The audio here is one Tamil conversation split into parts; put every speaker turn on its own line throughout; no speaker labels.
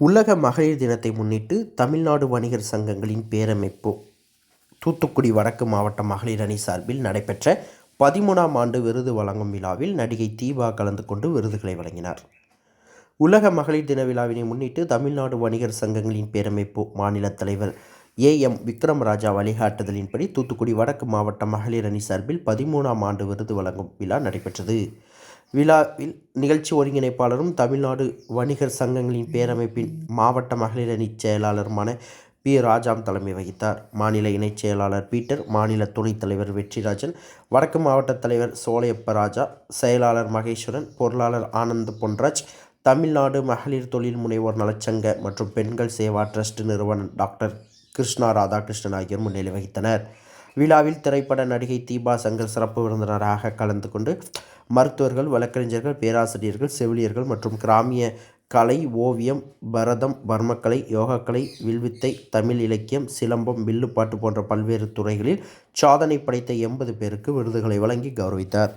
உலக மகளிர் தினத்தை முன்னிட்டு தமிழ்நாடு வணிகர் சங்கங்களின் பேரமைப்பு. தூத்துக்குடி வடக்கு மாவட்ட மகளிர் அணி சார்பில் நடைபெற்ற பதிமூணாம் ஆண்டு விருது வழங்கும் விழாவில் நடிகை தீபா கலந்து கொண்டு விருதுகளை வழங்கினார். உலக மகளிர் தின விழாவினை முன்னிட்டு தமிழ்நாடு வணிகர் சங்கங்களின் பேரமைப்பு மாநில தலைவர் ஏ எம் விக்ரம் வழிகாட்டுதலின்படி தூத்துக்குடி வடக்கு மாவட்ட மகளிர் அணி சார்பில் பதிமூணாம் ஆண்டு விருது வழங்கும் விழா நடைபெற்றது. விழாவில் நிகழ்ச்சி ஒருங்கிணைப்பாளரும் தமிழ்நாடு வணிகர் சங்கங்களின் பேரமைப்பின் மாவட்ட மகளிர் அணிச் செயலாளருமான பி. ராஜாம் தலைமை வகித்தார். மாநில இணைச் செயலாளர் பீட்டர் மாநில துணைத் தலைவர் வெற்றிராஜன் வடக்கு மாவட்ட தலைவர் சோலையப்ப ராஜா செயலாளர் மகேஸ்வரன் பொருளாளர் ஆனந்த் பொன்ராஜ் தமிழ்நாடு மகளிர் தொழில் முனைவோர் நலச்சங்க மற்றும் பெண்கள் சேவா டிரஸ்ட் நிறுவனர் டாக்டர் கிருஷ்ணா ராதாகிருஷ்ணன் ஆகியோர் முன்னிலை வகித்தனர். விழாவில் திரைப்பட நடிகை தீபா சங்கர் சிறப்பு விருந்தினராக கலந்து கொண்டு மருத்துவர்கள் வழக்கறிஞர்கள் பேராசிரியர்கள் செவிலியர்கள் மற்றும் கிராமிய கலை ஓவியம் பரதம் பர்மக்கலை யோகக்கலை வில்வித்தை தமிழ் இலக்கியம் சிலம்பம் வில்லுப்பாட்டு போன்ற பல்வேறு துறைகளில் சாதனை படைத்த எண்பது பேருக்கு விருதுகளை வழங்கி கௌரவித்தார்.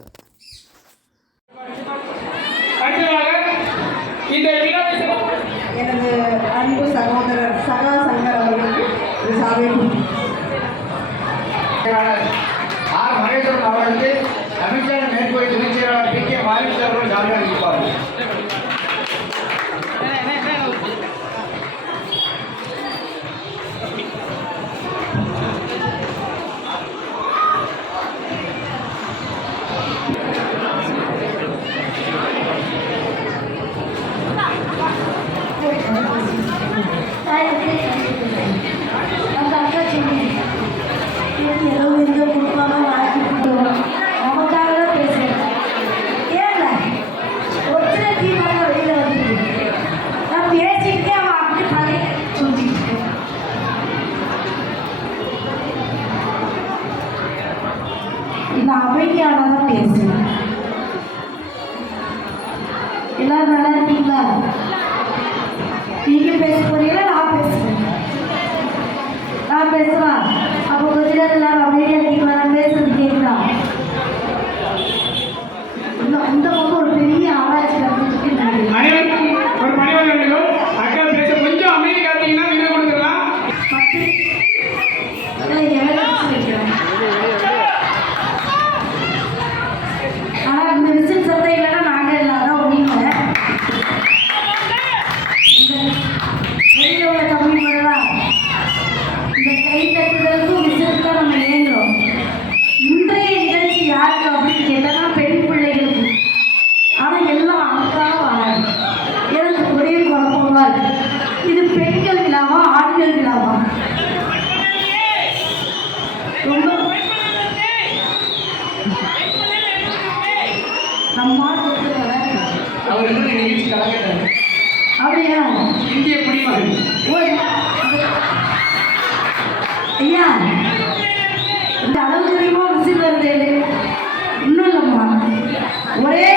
Thank
you. ஐயா இந்த அளவுக்கு அதிகமாக விசில் வருது இன்னும் இல்லைம்மா ஒரே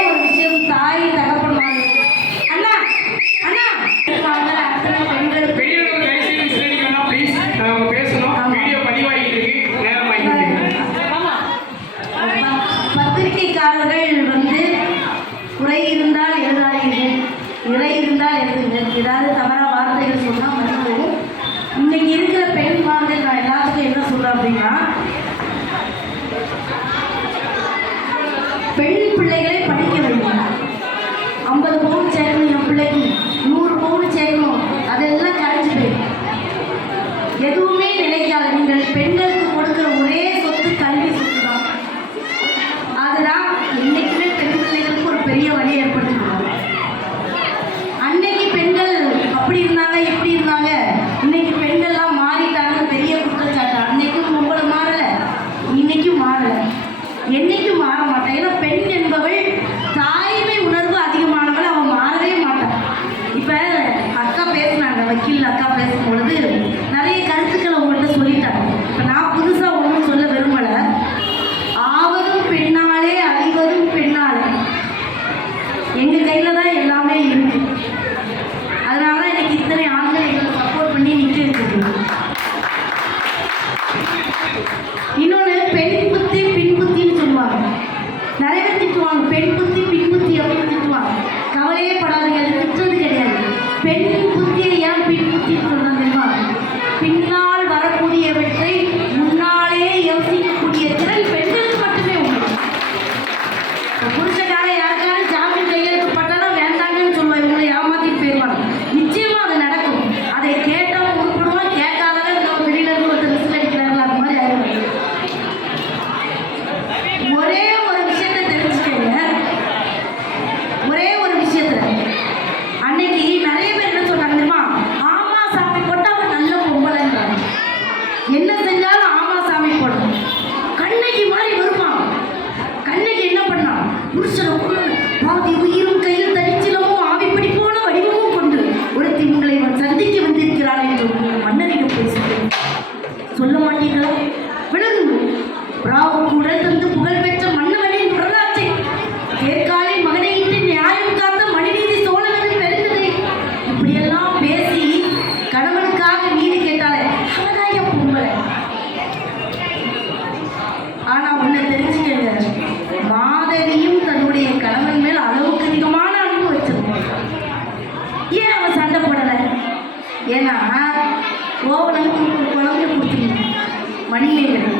este, son los கோவலன் குழந்தை கொடுத்துருந்தான் மணிமேகலை.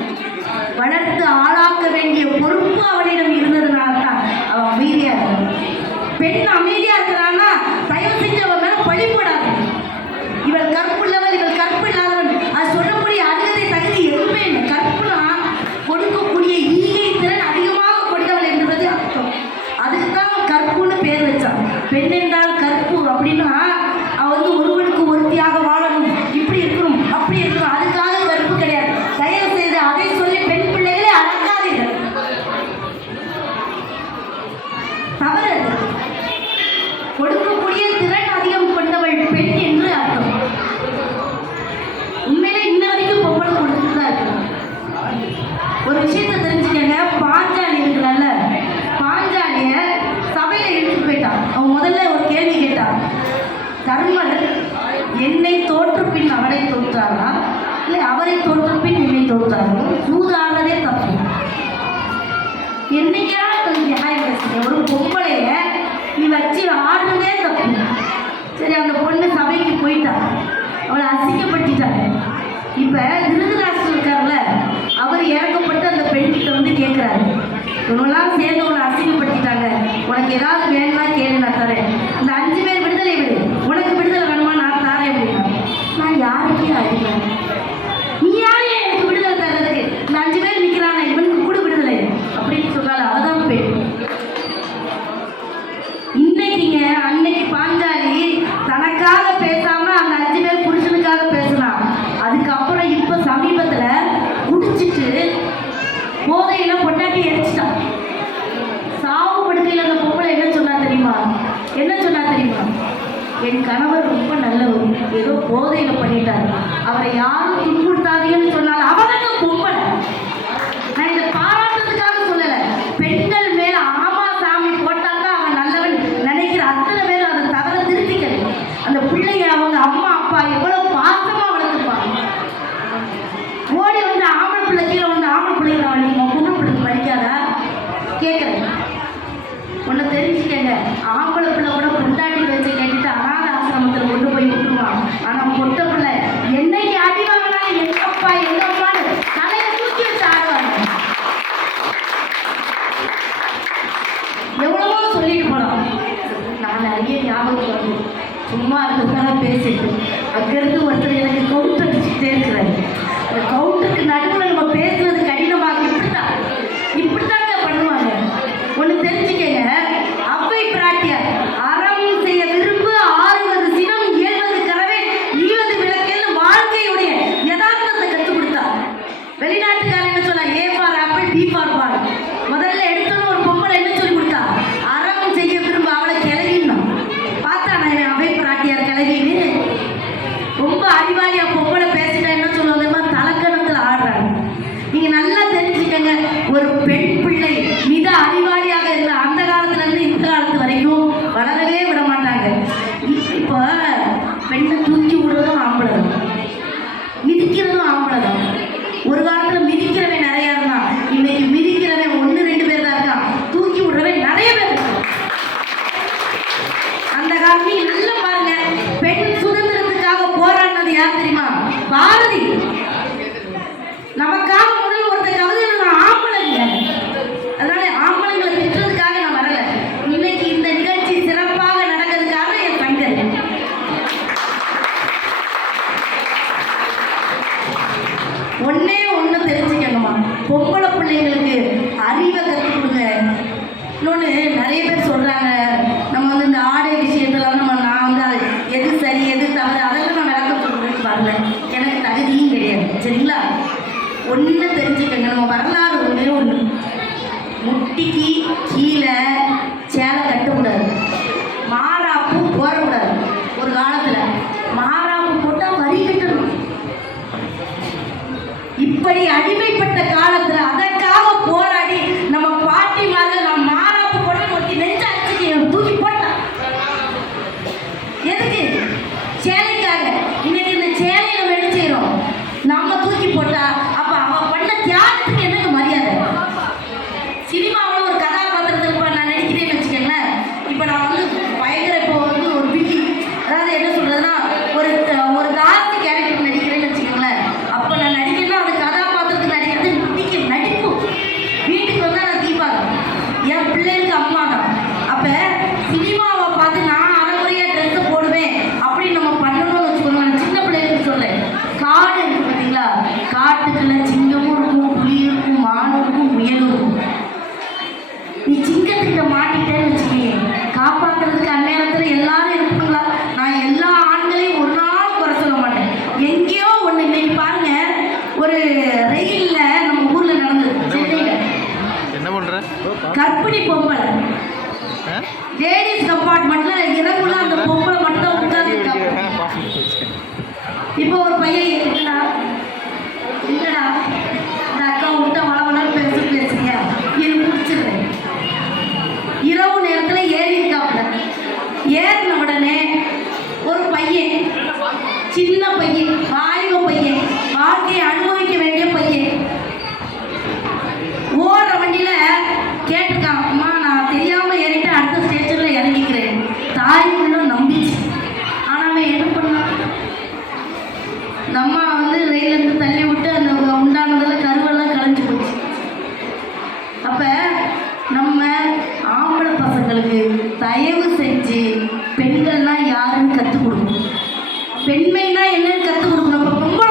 வளர்த்து ஆளாக்க வேண்டிய பொறுப்பு அவளிடம் இருந்ததுனால தான் அவள் அமைதியாக பெண் அமைதியாக 可以 பின் அவனை தோற்றாரா? இல்லை அவரை தோற்ற பின் என்னை தோற்றாரோ? யூதானதே தப்பு. என்னைக்கா நியாயம் ஒரு பொம்பளைய நீ வச்சு ஆடுறதே தப்பு. சரி அந்த பொண்ணு சபைக்கு போயிட்டா. அவளை அசிங்கப்படுத்திட்டாங்க. இப்போ திருதராசன் இருக்கார்ல அவர் இறக்கப்பட்டு அந்த பெண்கிட்ட வந்து கேட்குறாரு இவங்களாம் சேர்ந்து உன்னை அசிங்கப்படுத்திட்டாங்க. உனக்கு ஏதாவது வேணும்னா கேளு நான் தரேன். இந்த அஞ்சு பேர் விடுதலை விடு. அவரை யாரும் Thank you. பொம்பளை பிள்ளைங்களுக்கு அறிவை கற்றுக் கொடுங்க. இன்னொன்று நிறைய பேர் சொல்கிறாங்க நம்ம வந்து இந்த ஆடை விஷயத்தெல்லாம் நம்ம நான் வந்து அது எது சரி எது தவறு அதெல்லாம் நான் விளக்கம் சொல்கிறேன்னு வரல எனக்கு தகுதியும் கிடையாது சரிங்களா? ஒன்று தெரிஞ்சுக்கங்க நம்ம வரலாறு ஒன்றே ஒன்று முட்டிக்கு கீழே சேலை கட்டக்கூடாது. மாறாப்பு போடக்கூடாது. ஒரு காலத்தில் மாறாப்பு போட்டால் வரி கட்டணும். இப்படி அடிமை ಕಾಲದ್ರ யாருன்னு கற்றுக் கொடுக்கணும். பெண்மைனா என்னன்னு கற்றுக் கொடுக்கணும். இப்போ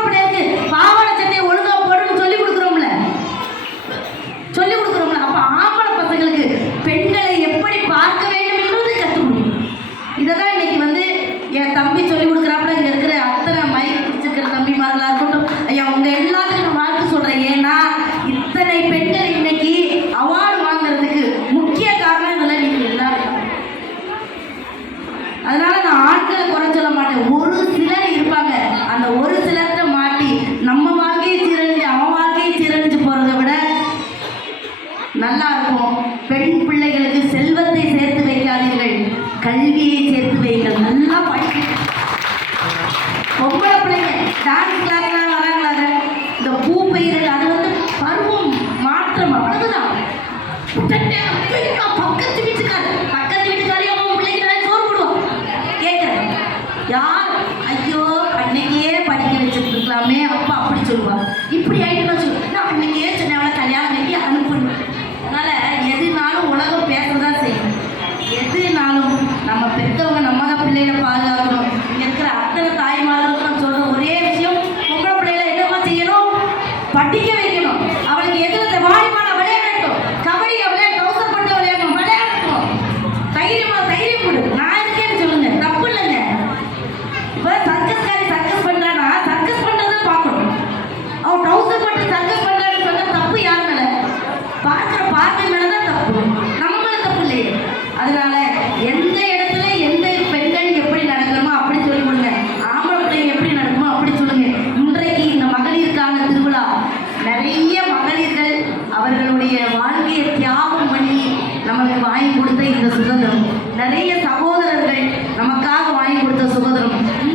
ஒரு சிலர் இருப்பாங்க. அந்த ஒரு சிலர் நமக்காக வாங்கி கொடுத்த சுபதிரம்